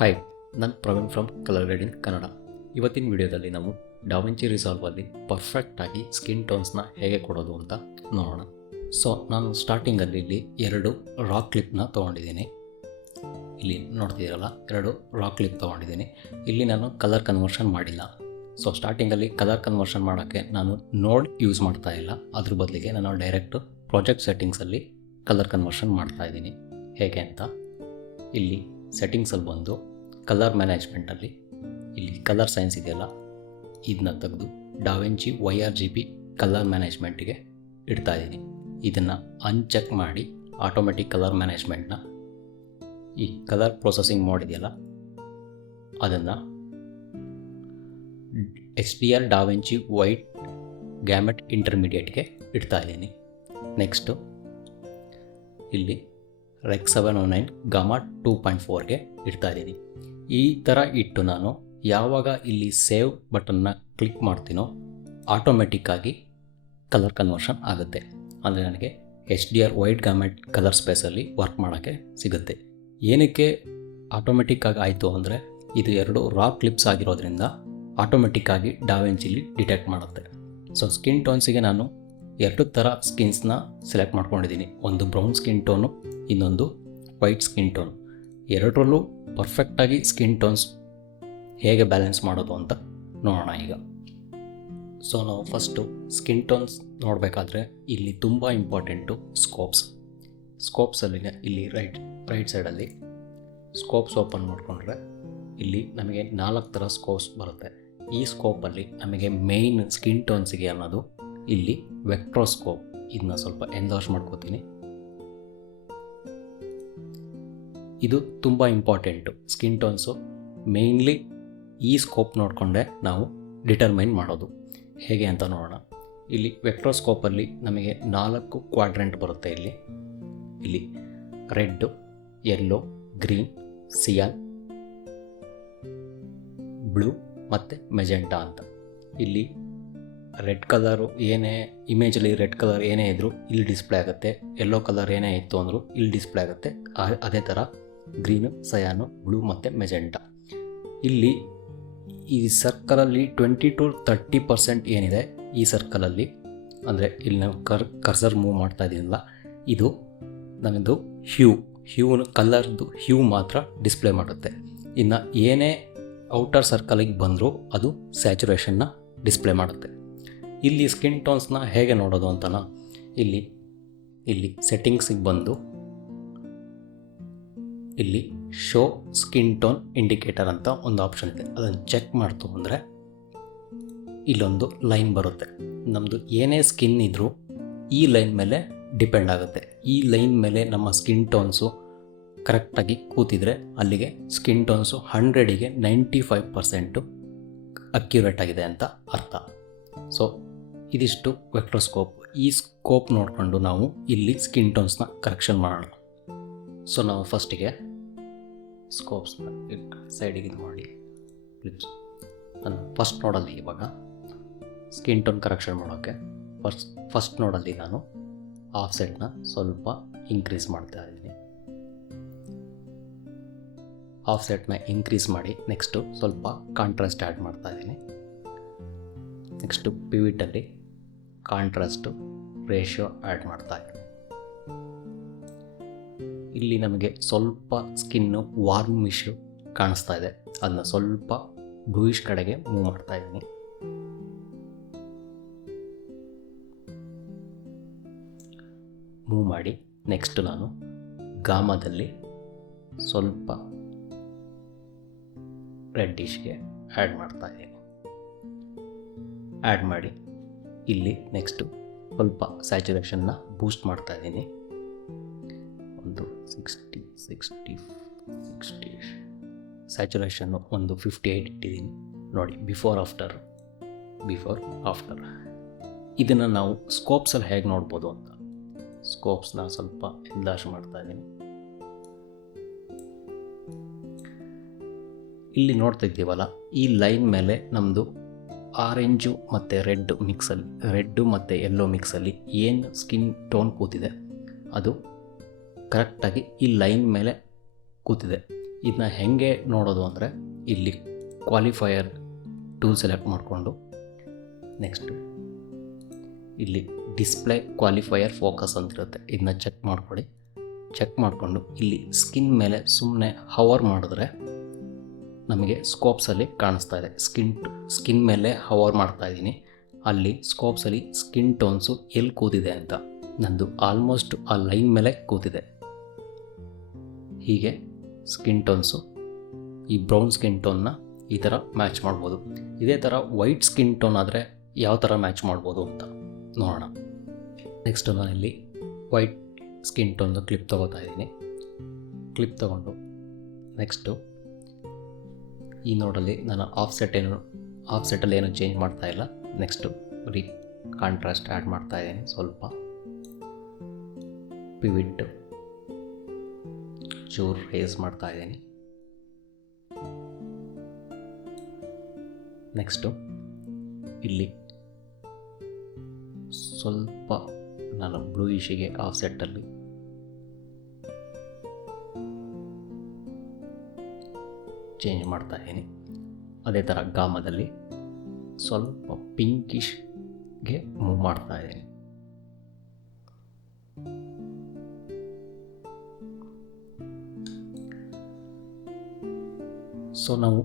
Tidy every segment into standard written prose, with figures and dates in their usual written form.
Hi, ನಾನು Praveen from colour guiding Kannada. ಇವತ್ತಿನ ವಿಡಿಯೋದಲ್ಲಿ ನಾವು ಡಾವಿಂಚಿ ರಿಸಾಲ್ವಲ್ಲಿ ಪರ್ಫೆಕ್ಟಾಗಿ ಸ್ಕಿನ್ ಟೋನ್ಸ್ನ ಹೇಗೆ ಕೊಡೋದು ಅಂತ ನೋಡೋಣ. ಸೊ ನಾನು ಸ್ಟಾರ್ಟಿಂಗಲ್ಲಿ ಇಲ್ಲಿ 2 ರಾಕ್ ಕ್ಲಿಪ್ನ ತೊಗೊಂಡಿದ್ದೀನಿ. ಇಲ್ಲಿ ನೋಡ್ತಿದ್ದೀರಲ್ಲ, 2 ರಾಕ್ ಕ್ಲಿಪ್ ತೊಗೊಂಡಿದ್ದೀನಿ. ಇಲ್ಲಿ ನಾನು ಕಲರ್ ಕನ್ವರ್ಷನ್ ಮಾಡಿಲ್ಲ. ಸೊ ಸ್ಟಾರ್ಟಿಂಗಲ್ಲಿ ಕಲರ್ ಕನ್ವರ್ಷನ್ ಮಾಡೋಕ್ಕೆ ನಾನು ನೋಡ್ ಯೂಸ್ ಮಾಡ್ತಾ ಇಲ್ಲ. ಅದ್ರ ಬದಲಿಗೆ ನಾನು ಡೈರೆಕ್ಟು ಪ್ರಾಜೆಕ್ಟ್ ಸೆಟ್ಟಿಂಗ್ಸಲ್ಲಿ ಕಲರ್ ಕನ್ವರ್ಷನ್ ಮಾಡ್ತಾಯಿದ್ದೀನಿ. ಹೇಗೆ ಅಂತ ಇಲ್ಲಿ ಸೆಟ್ಟಿಂಗ್ಸಲ್ಲಿ ಬಂದು ಕಲರ್ ಮ್ಯಾನೇಜ್ಮೆಂಟಲ್ಲಿ ಇಲ್ಲಿ ಕಲರ್ ಸೈನ್ಸ್ ಇದೆಯಲ್ಲ, ಇದನ್ನ ತೆಗೆದು ಡಾವಿಂಚಿ YRGB ಕಲರ್ ಮ್ಯಾನೇಜ್ಮೆಂಟಿಗೆ ಇಡ್ತಾಯಿದ್ದೀನಿ. ಇದನ್ನು ಅನ್ಚೆಕ್ ಮಾಡಿ ಆಟೋಮೆಟಿಕ್ ಕಲರ್ ಮ್ಯಾನೇಜ್ಮೆಂಟ್ನ ಈ ಕಲರ್ ಪ್ರೊಸೆಸಿಂಗ್ ಮೋಡ್ ಇದೆಯಲ್ಲ ಅದನ್ನು HDR ಡಾವಿಂಚಿ ವೈಟ್ ಗ್ಯಾಮೆಟ್ ಇಂಟರ್ಮೀಡಿಯೇಟ್ಗೆ ಇಡ್ತಾಯಿದ್ದೀನಿ. ನೆಕ್ಸ್ಟು ಇಲ್ಲಿ Rec 709 ಗಾಮಾ 2.4ಗೆ ಇಡ್ತಾಯಿದ್ದೀನಿ. ಈ ಥರ ಇಟ್ಟು ನಾನು ಯಾವಾಗ ಇಲ್ಲಿ ಸೇವ್ ಬಟನ್ನ ಕ್ಲಿಕ್ ಮಾಡ್ತೀನೋ ಆಟೋಮೆಟಿಕ್ಕಾಗಿ ಕಲರ್ ಕನ್ವರ್ಷನ್ ಆಗುತ್ತೆ. ಅಂದರೆ ನನಗೆ HDR ವೈಟ್ ಗ್ಯಾಮೆಟ್ ಕಲರ್ ಸ್ಪೇಸಲ್ಲಿ ವರ್ಕ್ ಮಾಡೋಕ್ಕೆ ಸಿಗುತ್ತೆ. ಏನಕ್ಕೆ ಆಟೋಮೆಟಿಕ್ಕಾಗಿ ಆಯಿತು ಅಂದರೆ ಇದು 2 ರಾಕ್ ಕ್ಲಿಪ್ಸ್ ಆಗಿರೋದ್ರಿಂದ ಆಟೋಮೆಟಿಕ್ಕಾಗಿ ಡಾವಿಂಚಿಲಿ ಡಿಟೆಕ್ಟ್ ಮಾಡುತ್ತೆ. ಸೊ ಸ್ಕಿನ್ ಟೋನ್ಸಿಗೆ ನಾನು 2 ಥರ ಸ್ಕಿನ್ಸ್ನ ಸೆಲೆಕ್ಟ್ ಮಾಡ್ಕೊಂಡಿದ್ದೀನಿ. ಒಂದು ಬ್ರೌನ್ ಸ್ಕಿನ್ ಟೋನು, ಇನ್ನೊಂದು ವೈಟ್ ಸ್ಕಿನ್ ಟೋನ್. ಎರಡರಲ್ಲೂ ಪರ್ಫೆಕ್ಟಾಗಿ ಸ್ಕಿನ್ ಟೋನ್ಸ್ ಹೇಗೆ ಬ್ಯಾಲೆನ್ಸ್ ಮಾಡೋದು ಅಂತ ನೋಡೋಣ ಈಗ. ಸೊ ನಾವು ಫಸ್ಟು ಸ್ಕಿನ್ ಟೋನ್ಸ್ ನೋಡಬೇಕಾದ್ರೆ ಇಲ್ಲಿ ತುಂಬ ಇಂಪಾರ್ಟೆಂಟು ಸ್ಕೋಪ್ಸಲ್ಲಿ ಇಲ್ಲಿ ರೈಟ್ ಸೈಡಲ್ಲಿ ಸ್ಕೋಪ್ಸ್ ಓಪನ್ ಮಾಡಿಕೊಂಡ್ರೆ ಇಲ್ಲಿ ನಮಗೆ 4 ಥರ ಸ್ಕೋಪ್ಸ್ ಬರುತ್ತೆ. ಈ ಸ್ಕೋಪಲ್ಲಿ ನಮಗೆ ಮೇಯ್ನ್ ಸ್ಕಿನ್ ಟೋನ್ಸಿಗೆ ಅನ್ನೋದು ಇಲ್ಲಿ ವೆಕ್ಟ್ರೋಸ್ಕೋಪ್. ಇದನ್ನ ಸ್ವಲ್ಪ ಎನ್ಲಾರ್ಜ್ ಮಾಡ್ಕೋತೀನಿ. ಇದು ತುಂಬ ಇಂಪಾರ್ಟೆಂಟು. ಸ್ಕಿನ್ ಟೋನ್ಸು ಮೇಯ್ನ್ಲಿ ಈ ಸ್ಕೋಪ್ ನೋಡಿಕೊಂಡೆ ನಾವು ಡಿಟರ್ಮೈನ್ ಮಾಡೋದು. ಹೇಗೆ ಅಂತ ನೋಡೋಣ. ಇಲ್ಲಿ ವೆಕ್ಟ್ರೋಸ್ಕೋಪಲ್ಲಿ ನಮಗೆ 4 ಕ್ವಾಡ್ರೆಂಟ್ ಬರುತ್ತೆ. ಇಲ್ಲಿ red, yellow, green, Xi'an, blue ಮತ್ತು ಮೆಜೆಂಟಾ ಅಂತ. ಇಲ್ಲಿ ರೆಡ್ ಕಲರು ಏನೇ ಇಮೇಜಲ್ಲಿ ರೆಡ್ ಕಲರ್ ಏನೇ ಇದ್ದರೂ ಇಲ್ಲಿ ಡಿಸ್ಪ್ಲೇ ಆಗುತ್ತೆ. ಯೆಲ್ಲೋ ಕಲರ್ ಏನೇ ಇತ್ತು ಅಂದರೂ ಇಲ್ಲಿ ಡಿಸ್ಪ್ಲೇ ಆಗುತ್ತೆ. ಅದೇ ಥರ ಗ್ರೀನು, ಸಯಾನು, ಬ್ಲೂ ಮತ್ತು ಮೆಜೆಂಟಾ. ಇಲ್ಲಿ ಈ ಸರ್ಕಲಲ್ಲಿ 20-30% ಏನಿದೆ ಈ ಸರ್ಕಲಲ್ಲಿ, ಅಂದರೆ ಇಲ್ಲಿ ನಾವು ಕರ್ಸರ್ ಮೂವ್ ಮಾಡ್ತಾ ಇದ್ದೀನಲ್ಲ, ಇದು ನನ್ನದು ಹ್ಯೂ ಕಲರ್ದು ಹ್ಯೂ ಮಾತ್ರ ಡಿಸ್ಪ್ಲೇ ಮಾಡುತ್ತೆ. ಇನ್ನು ಏನೇ ಔಟರ್ ಸರ್ಕಲಿಗೆ ಬಂದರೂ ಅದು ಸ್ಯಾಚುರೇಷನ್ನ ಡಿಸ್ಪ್ಲೇ ಮಾಡುತ್ತೆ. ಇಲ್ಲಿ ಸ್ಕಿನ್ ಟೋನ್ಸ್ನ ಹೇಗೆ ನೋಡೋದು ಅಂತನ ಇಲ್ಲಿ ಸೆಟ್ಟಿಂಗ್ಸಿಗೆ ಬಂದು ಇಲ್ಲಿ ಶೋ ಸ್ಕಿನ್ ಟೋನ್ ಇಂಡಿಕೇಟರ್ ಅಂತ ಒಂದು ಆಪ್ಷನ್ ಇದೆ. ಅದನ್ನು ಚೆಕ್ ಮಾಡ್ತು ಅಂದರೆ ಇಲ್ಲೊಂದು ಲೈನ್ ಬರುತ್ತೆ. ನಮ್ಮದು ಏನೇ ಸ್ಕಿನ್ ಇದ್ದರೂ ಈ ಲೈನ್ ಮೇಲೆ ಡಿಪೆಂಡ್ ಆಗುತ್ತೆ. ಈ ಲೈನ್ ಮೇಲೆ ನಮ್ಮ ಸ್ಕಿನ್ ಟೋನ್ಸು ಕರೆಕ್ಟಾಗಿ ಕೂತಿದ್ರೆ ಅಲ್ಲಿಗೆ ಸ್ಕಿನ್ ಟೋನ್ಸು 100ಗೆ 95% ಅಕ್ಯುರೇಟ್ ಆಗಿದೆ ಅಂತ ಅರ್ಥ. ಸೊ ಇದಿಷ್ಟು ವೆಕ್ಟ್ರೋಸ್ಕೋಪ್. ಈ ಸ್ಕೋಪ್ ನೋಡಿಕೊಂಡು ನಾವು ಇಲ್ಲಿ ಸ್ಕಿನ್ ಟೋನ್ಸ್ನ ಕರೆಕ್ಷನ್ ಮಾಡೋಣ. ಸೊ ನಾವು ಫಸ್ಟಿಗೆ ಸ್ಕೋಪ್ಸ್ನ ಸೈಡಿಗೆ ಇದು ಮಾಡಿ ನಾನು ಫಸ್ಟ್ ನೋಡಲ್ಲಿ ಇವಾಗ ಸ್ಕಿನ್ ಟೋನ್ ಕರೆಕ್ಷನ್ ಮಾಡೋಕ್ಕೆ ಫಸ್ಟ್ ನೋಡಲ್ಲಿ ನಾನು ಆಫ್ಸೆಟ್ನ ಸ್ವಲ್ಪ ಇನ್ಕ್ರೀಸ್ ಮಾಡ್ತಾ ಇದ್ದೀನಿ. ಆಫ್ಸೆಟ್ನ ಇನ್ಕ್ರೀಸ್ ಮಾಡಿ ನೆಕ್ಸ್ಟು ಸ್ವಲ್ಪ ಕಾಂಟ್ರಾಸ್ಟ್ ಆ್ಯಡ್ ಮಾಡ್ತಾ ಇದ್ದೀನಿ. ನೆಕ್ಸ್ಟು ಪಿವಿಟಲ್ಲಿ ಕಾಂಟ್ರಾಸ್ಟು ರೇಷಿಯೋ ಆ್ಯಡ್ ಮಾಡ್ತಾ ಇದ್ದೀನಿ. ಇಲ್ಲಿ ನಮಗೆ ಸ್ವಲ್ಪ ಸ್ಕಿನ್ನು ವಾರ್ಮಿಶ್ ಕಾಣಿಸ್ತಾ ಇದೆ. ಅದನ್ನ ಸ್ವಲ್ಪ ಬ್ಲೂಯಿಶ್ ಕಡೆಗೆ ಮೂವ್ ಮಾಡ್ತಾ ಇದ್ದೀನಿ. ಮೂವ್ ಮಾಡಿ ನೆಕ್ಸ್ಟ್ ನಾನು ಗಾಮಾದಲ್ಲಿ ಸ್ವಲ್ಪ ರೆಡ್ಡಿಶ್ಗೆ ಆ್ಯಡ್ ಮಾಡ್ತಾ ಇದ್ದೀನಿ. ಆ್ಯಡ್ ಮಾಡಿ ಇಲ್ಲಿ ನೆಕ್ಸ್ಟು ಸ್ವಲ್ಪ ಸ್ಯಾಚುರೇಷನ್ನ ಬೂಸ್ಟ್ ಮಾಡ್ತಾ ಇದ್ದೀನಿ. ಒಂದು 60 ಸ್ಯಾಚುರೇಷನ್ನು ಒಂದು 58 ಇಟ್ಟಿದ್ದೀನಿ. ನೋಡಿ, ಬಿಫೋರ್ ಆಫ್ಟರ್. ಇದನ್ನು ನಾವು ಸ್ಕೋಪ್ಸಲ್ಲಿ ಹೇಗೆ ನೋಡ್ಬೋದು ಅಂತ ಸ್ಕೋಪ್ಸ್ನ ಸ್ವಲ್ಪ ಎನ್ಲಾರ್ಜ್ ಮಾಡ್ತಾ ಇದ್ದೀನಿ. ಇಲ್ಲಿ ನೋಡ್ತಾ ಇದ್ದೀವಲ್ಲ, ಈ ಲೈನ್ ಮೇಲೆ ನಮ್ಮದು ಆರೆಂಜು ಮತ್ತು ರೆಡ್ಡು ಮತ್ತು ಯೆಲ್ಲೋ ಮಿಕ್ಸಲ್ಲಿ ಏನು ಸ್ಕಿನ್ ಟೋನ್ ಕೂತಿದೆ ಅದು ಕರೆಕ್ಟಾಗಿ ಈ ಲೈನ್ ಮೇಲೆ ಕೂತಿದೆ. ಇದನ್ನ ಹೇಗೆ ನೋಡೋದು ಅಂದರೆ ಇಲ್ಲಿ ಕ್ವಾಲಿಫೈಯರ್ ಟೂಲ್ ಸೆಲೆಕ್ಟ್ ಮಾಡಿಕೊಂಡು ನೆಕ್ಸ್ಟು ಇಲ್ಲಿ ಡಿಸ್ಪ್ಲೇ ಕ್ವಾಲಿಫೈಯರ್ ಫೋಕಸ್ ಅಂತಿರುತ್ತೆ, ಇದನ್ನ ಚೆಕ್ ಮಾಡ್ಕೊಳ್ಳಿ. ಚೆಕ್ ಮಾಡಿಕೊಂಡು ಇಲ್ಲಿ ಸ್ಕಿನ್ ಮೇಲೆ ಸುಮ್ಮನೆ ಹವರ್ ಮಾಡಿದ್ರೆ ನಮಗೆ ಸ್ಕೋಪ್ಸಲ್ಲಿ ಕಾಣಿಸ್ತಾ ಇದೆ. ಸ್ಕಿನ್ ಮೇಲೆ ಹವರ್ ಮಾಡ್ತಾಯಿದ್ದೀನಿ, ಅಲ್ಲಿ ಸ್ಕೋಪ್ಸಲ್ಲಿ ಸ್ಕಿನ್ ಟೋನ್ಸು ಎಲ್ಲಿ ಕೂತಿದೆ ಅಂತ. ನಂದು ಆಲ್ಮೋಸ್ಟ್ ಆ ಲೈನ್ ಮೇಲೆ ಕೂತಿದೆ. ಹೀಗೆ ಸ್ಕಿನ್ ಟೋನ್ಸು, ಈ ಬ್ರೌನ್ ಸ್ಕಿನ್ ಟೋನ್ನ ಈ ಥರ ಮ್ಯಾಚ್ ಮಾಡ್ಬೋದು. ಇದೇ ಥರ ವೈಟ್ ಸ್ಕಿನ್ ಟೋನ್ ಆದರೆ ಯಾವ ಥರ ಮ್ಯಾಚ್ ಮಾಡ್ಬೋದು ಅಂತ ನೋಡೋಣ. ನೆಕ್ಸ್ಟು ನಾನಿಲ್ಲಿ ವೈಟ್ ಸ್ಕಿನ್ ಟೋನ್ದು ಕ್ಲಿಪ್ ತೊಗೋತಾ ಇದ್ದೀನಿ. ಕ್ಲಿಪ್ ತೊಗೊಂಡು ನೆಕ್ಸ್ಟು ಈ ನೋಡಲ್ಲಿ ನಾನು ಆಫ್ಸೆಟ್ಟಲ್ಲಿ ಏನು ಚೇಂಜ್ ಮಾಡ್ತಾ ಇಲ್ಲ. ನೆಕ್ಸ್ಟು ಕಾಂಟ್ರಾಸ್ಟ್ ಆ್ಯಡ್ ಮಾಡ್ತಾ ಇದ್ದೀನಿ. ಸ್ವಲ್ಪ ಪಿವಿಟ್ ಚೂರು ರೇಸ್ ಮಾಡ್ತಾ ಇದ್ದೀನಿ. ನೆಕ್ಸ್ಟು ಇಲ್ಲಿ ಸ್ವಲ್ಪ ನಾನು ಬ್ಲೂಯಿಶಿಗೆ ಆಫ್ಸೆಟ್ಟಲ್ಲಿ ಚೇಂಜ್ ಮಾಡ್ತಾ ಇದ್ದೀನಿ. ಅದೇ ಥರ ಗಾಮದಲ್ಲಿ ಸ್ವಲ್ಪ ಪಿಂಕಿಶ್ಗೆ ಮೂವ್ ಮಾಡ್ತಾ ಇದ್ದೀನಿ. ಸೊ ನಾವು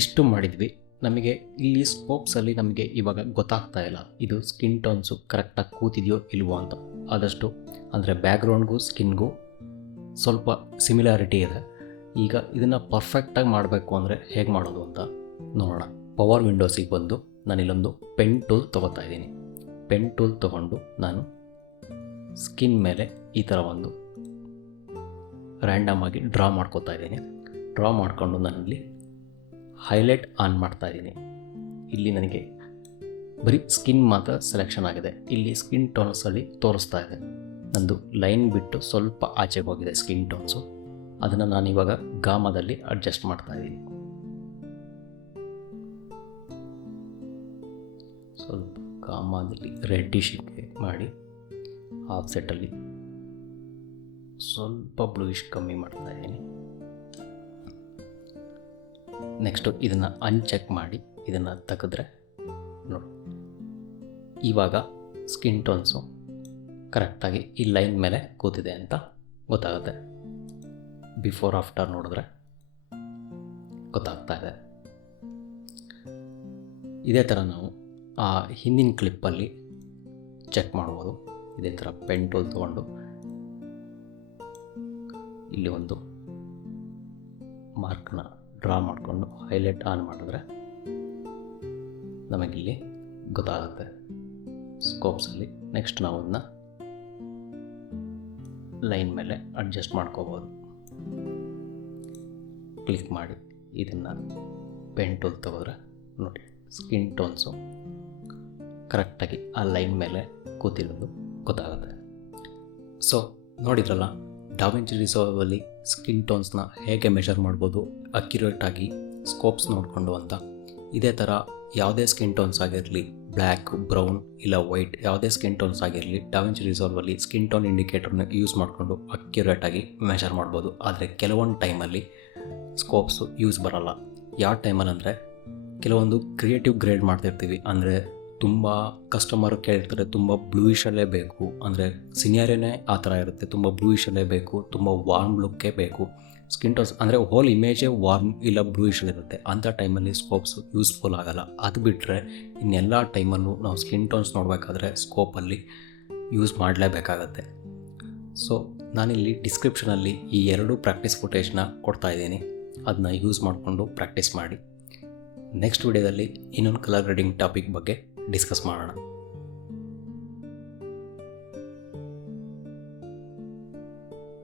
ಇಷ್ಟು ಮಾಡಿದ್ವಿ. ನಮಗೆ ಇಲ್ಲಿ ಸ್ಕೋಪ್ಸಲ್ಲಿ ನಮಗೆ ಇವಾಗ ಗೊತ್ತಾಗ್ತಾ ಇಲ್ಲ ಇದು ಸ್ಕಿನ್ ಟೋನ್ಸು ಕರೆಕ್ಟಾಗಿ ಕೂತಿದೆಯೋ ಇಲ್ವೋ ಅಂತ. ಆದಷ್ಟು ಅಂದರೆ ಬ್ಯಾಕ್ಗ್ರೌಂಡ್ಗೂ ಸ್ಕಿನ್ಗೂ ಸ್ವಲ್ಪ ಸಿಮಿಲಾರಿಟಿ ಇದೆ. ಈಗ ಇದನ್ನು ಪರ್ಫೆಕ್ಟಾಗಿ ಮಾಡಬೇಕು ಅಂದರೆ ಹೇಗೆ ಮಾಡೋದು ಅಂತ ನೋಡೋಣ. ಪವರ್ ವಿಂಡೋಸಿಗೆ ಬಂದು ನಾನಿಲ್ಲೊಂದು ಪೆನ್ ಟೂಲ್ ತೊಗೋತಾ ಇದ್ದೀನಿ. ಪೆನ್ ಟೂಲ್ ತೊಗೊಂಡು ನಾನು ಸ್ಕಿನ್ ಮೇಲೆ ಈ ಥರ ಒಂದು ರ್ಯಾಂಡಮ್ ಆಗಿ ಡ್ರಾ ಮಾಡ್ಕೋತಾ ಇದ್ದೀನಿ. ಡ್ರಾ ಮಾಡಿಕೊಂಡು ನಾನಿಲ್ಲಿ ಹೈಲೈಟ್ ಆನ್ ಮಾಡ್ತಾ ಇದ್ದೀನಿ. ಇಲ್ಲಿ ನನಗೆ ಬರೀ ಸ್ಕಿನ್ ಮಾತ್ರ ಸೆಲೆಕ್ಷನ್ ಆಗಿದೆ. ಇಲ್ಲಿ ಸ್ಕಿನ್ ಟೋನ್ಸಲ್ಲಿ ತೋರಿಸ್ತಾ ಇದೆ. ನಂದು ಲೈನ್ ಬಿಟ್ಟು ಸ್ವಲ್ಪ ಆಚೆಗೆ ಹೋಗಿದೆ ಸ್ಕಿನ್ ಟೋನ್ಸು. ಅದನ್ನು ನಾನಿವಾಗ ಗಾಮದಲ್ಲಿ ಅಡ್ಜಸ್ಟ್ ಮಾಡ್ತಾ ಇದ್ದೀನಿ. ಸ್ವಲ್ಪ ಗಾಮದಲ್ಲಿ ರೆಡ್ಡಿಶಿಗೆ ಮಾಡಿ ಆಫ್ಸೆಟ್ಟಲ್ಲಿ ಸ್ವಲ್ಪ ಬ್ಲೂಯಿಶ್ ಕಮ್ಮಿ ಮಾಡ್ತಾ ಇದ್ದೀನಿ. ನೆಕ್ಸ್ಟು ಇದನ್ನು ಅನ್ಚೆಕ್ ಮಾಡಿ ಇದನ್ನು ತೆಗೆದ್ರೆ ನೋಡಿ ಇವಾಗ ಸ್ಕಿನ್ ಟೋನ್ಸು ಕರೆಕ್ಟಾಗಿ ಈ ಲೈನ್ ಮೇಲೆ ಕೂತಿದೆ ಅಂತ ಗೊತ್ತಾಗುತ್ತೆ. ಬಿಫೋರ್ ಆಫ್ಟರ್ ನೋಡಿದ್ರೆ ಗೊತ್ತಾಗ್ತಾ ಇದೆ. ಇದೇ ಥರ ನಾವು ಆ ಹಿಂದಿನ ಕ್ಲಿಪ್ಪಲ್ಲಿ ಚೆಕ್ ಮಾಡ್ಬೋದು. ಇದೇ ಥರ ಪೆನ್ ಟೂಲ್ ತೊಗೊಂಡು ಇಲ್ಲಿ ಒಂದು ಮಾರ್ಕ್ನ ಡ್ರಾ ಮಾಡಿಕೊಂಡು ಹೈಲೈಟ್ ಆನ್ ಮಾಡಿದ್ರೆ ನಮಗಿಲ್ಲಿ ಗೊತ್ತಾಗುತ್ತೆ ಸ್ಕೋಪ್ಸಲ್ಲಿ. ನೆಕ್ಸ್ಟ್ ನಾವು ಅದನ್ನ ಲೈನ್ ಮೇಲೆ ಅಡ್ಜಸ್ಟ್ ಮಾಡ್ಕೋಬೋದು. ಕ್ಲಿಕ್ ಮಾಡಿ ಇದನ್ನು ಪೆನ್ ಟೂಲ್ ತೆಗೆದ್ರೆ ನೋಡಿ ಸ್ಕಿನ್ ಟೋನ್ಸು ಕರೆಕ್ಟಾಗಿ ಆ ಲೈನ್ ಮೇಲೆ ಕೂತಿರೋದು ಗೊತ್ತಾಗುತ್ತೆ. ಸೊ ನೋಡಿದ್ರಲ್ಲ, ಡಾವಿಂಚಿ ರಿಸಾಲ್ವಲ್ಲಿ ಸ್ಕಿನ್ ಟೋನ್ಸ್ನ ಹೇಗೆ ಮೆಷರ್ ಮಾಡ್ಬೋದು ಅಕ್ಯುರೇಟಾಗಿ ಸ್ಕೋಪ್ಸ್ ನೋಡಿಕೊಂಡು ಅಂತ. ಇದೇ ಥರ ಯಾವುದೇ ಸ್ಕಿನ್ ಟೋನ್ಸ್ ಆಗಿರಲಿ, ಬ್ಲ್ಯಾಕ್, ಬ್ರೌನ್ ಇಲ್ಲ ವೈಟ್, ಯಾವುದೇ ಸ್ಕಿನ್ ಟೋನ್ಸ್ ಆಗಿರಲಿ, ಡಾವಿಂಚಿ ರಿಸಾಲ್ವಲ್ಲಿ ಸ್ಕಿನ್ ಟೋನ್ ಇಂಡಿಕೇಟರ್ನ ಯೂಸ್ ಮಾಡಿಕೊಂಡು ಅಕ್ಯುರೇಟಾಗಿ ಮೆಷರ್ ಮಾಡ್ಬೋದು. ಆದರೆ ಕೆಲವೊಂದು ಟೈಮಲ್ಲಿ ಸ್ಕೋಪ್ಸು ಯೂಸ್ ಬರೋಲ್ಲ. ಯಾವ ಟೈಮಲ್ಲಿ ಅಂದರೆ ಕೆಲವೊಂದು ಕ್ರಿಯೇಟಿವ್ ಗ್ರೇಡ್ ಮಾಡ್ತಿರ್ತೀವಿ. ಅಂದರೆ ತುಂಬ ಕಸ್ಟಮರ್ ಕೇಳಿರ್ತಾರೆ ತುಂಬ ಬ್ಲೂಯಿಶಲ್ಲೇ ಬೇಕು, ಅಂದರೆ ಸಿನಿಯರೇ ಆ ಥರ ಇರುತ್ತೆ, ತುಂಬ ಬ್ಲೂಯಿಶಲ್ಲೇ ಬೇಕು, ತುಂಬ ವಾರ್ಮ್ ಲುಕ್ಕೇ ಬೇಕು. ಸ್ಕಿನ್ ಟೋನ್ಸ್ ಅಂದರೆ ಹೋಲ್ ಇಮೇಜೇ ವಾರ್ಮ್ ಇಲ್ಲ ಬ್ಲೂಯಿಶಲ್ ಇರುತ್ತೆ. ಅಂಥ ಟೈಮಲ್ಲಿ ಸ್ಕೋಪ್ಸು ಯೂಸ್ಫುಲ್ ಆಗೋಲ್ಲ. ಅದು ಬಿಟ್ಟರೆ ಇನ್ನೆಲ್ಲ ಟೈಮಲ್ಲೂ ನಾವು ಸ್ಕಿನ್ ಟೋನ್ಸ್ ನೋಡಬೇಕಾದ್ರೆ ಸ್ಕೋಪಲ್ಲಿ ಯೂಸ್ ಮಾಡಲೇಬೇಕಾಗತ್ತೆ. ಸೊ ನಾನಿಲ್ಲಿ ಡಿಸ್ಕ್ರಿಪ್ಷನಲ್ಲಿ ಈ 2 ಪ್ರಾಕ್ಟೀಸ್ ಫುಟೇಜ್ನ ಕೊಡ್ತಾಯಿದ್ದೀನಿ. ಅದನ್ನ ಯೂಸ್ ಮಾಡಿಕೊಂಡು ಪ್ರಾಕ್ಟೀಸ್ ಮಾಡಿ. ನೆಕ್ಸ್ಟ್ ವಿಡಿಯೋದಲ್ಲಿ ಇನ್ನೊಂದು ಕಲರ್ ಗ್ರೇಡಿಂಗ್ ಟಾಪಿಕ್ ಬಗ್ಗೆ ಡಿಸ್ಕಸ್ ಮಾಡೋಣ.